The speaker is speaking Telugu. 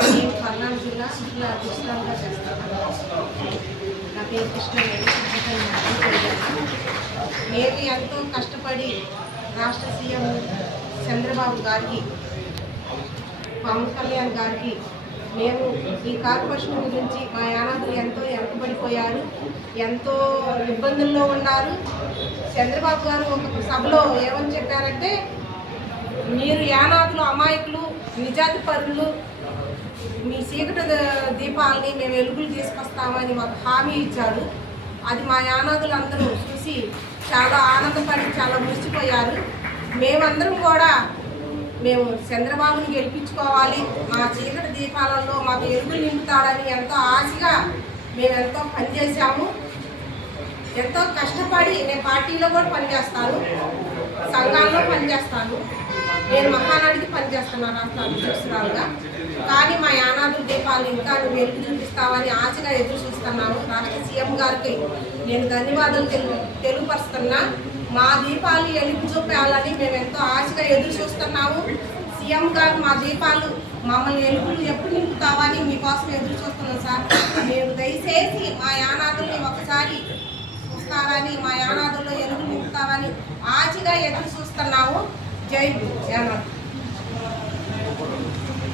నేను పల్నాడు జిల్లా జిల్లా చేస్తాను నా పేరు కృష్ణ మేము ఎంతో కష్టపడి రాష్ట్ర సీఎం చంద్రబాబు గారికి పవన్ కళ్యాణ్ గారికి మేము ఈ కార్పొరేషన్ గురించి మా యానాదులు ఎంతో వెనకబడిపోయారు ఎంతో ఇబ్బందుల్లో ఉన్నారు. చంద్రబాబు గారు ఒక సభలో ఏమని చెప్పారంటే మీరు యానాకులు అమాయకులు నిజాతి పరులు మీ చీకటి దీపాలని మేము వెలుగులు తీసుకొస్తామని మాకు హామీ ఇచ్చారు. అది మా యానాదులందరూ చూసి చాలా ఆనందపడి చాలా మురిసిపోయారు. మేమందరం కూడా మేము చంద్రబాబుని గెలిపించుకోవాలి. మా చీకటి దీపాలలో మాకు ఎరువులు నింపుతాడని ఎంతో ఆశగా మేము ఎంతో పనిచేశాము. ఎంతో కష్టపడి నేను పార్టీలో కూడా పనిచేస్తాను సంఘాల్లో పనిచేస్తాను. నేను మహానాడికి పనిచేస్తున్నాను రాష్ట్ర అధ్యక్షురాలుగా కానీ మా యానాదుల దీపాలు ఇంకా నువ్వు వెలుగు చూపిస్తావని ఆశగా ఎదురు చూస్తున్నాను. రాష్ట్ర సీఎం గారికి నేను ధన్యవాదాలు తెలు తెలుపరుస్తున్నా. మా దీపాలు వెలుగు చూపించాలని మేము ఎంతో ఆశగా ఎదురు చూస్తున్నాము. సీఎం గారు మా దీపాలు మమ్మల్ని ఎలుగులు ఎప్పుడు నింపుతావని మీకోసం ఎదురు చూస్తున్నాం సార్. మీరు దయచేసి మా యానాదుల్ని ఒకసారి చూస్తారని మా యానాదుల్లో ఎలుగు నింపుతావని ఆశగా ఎదురు చూస్తున్నాము. que aí ela.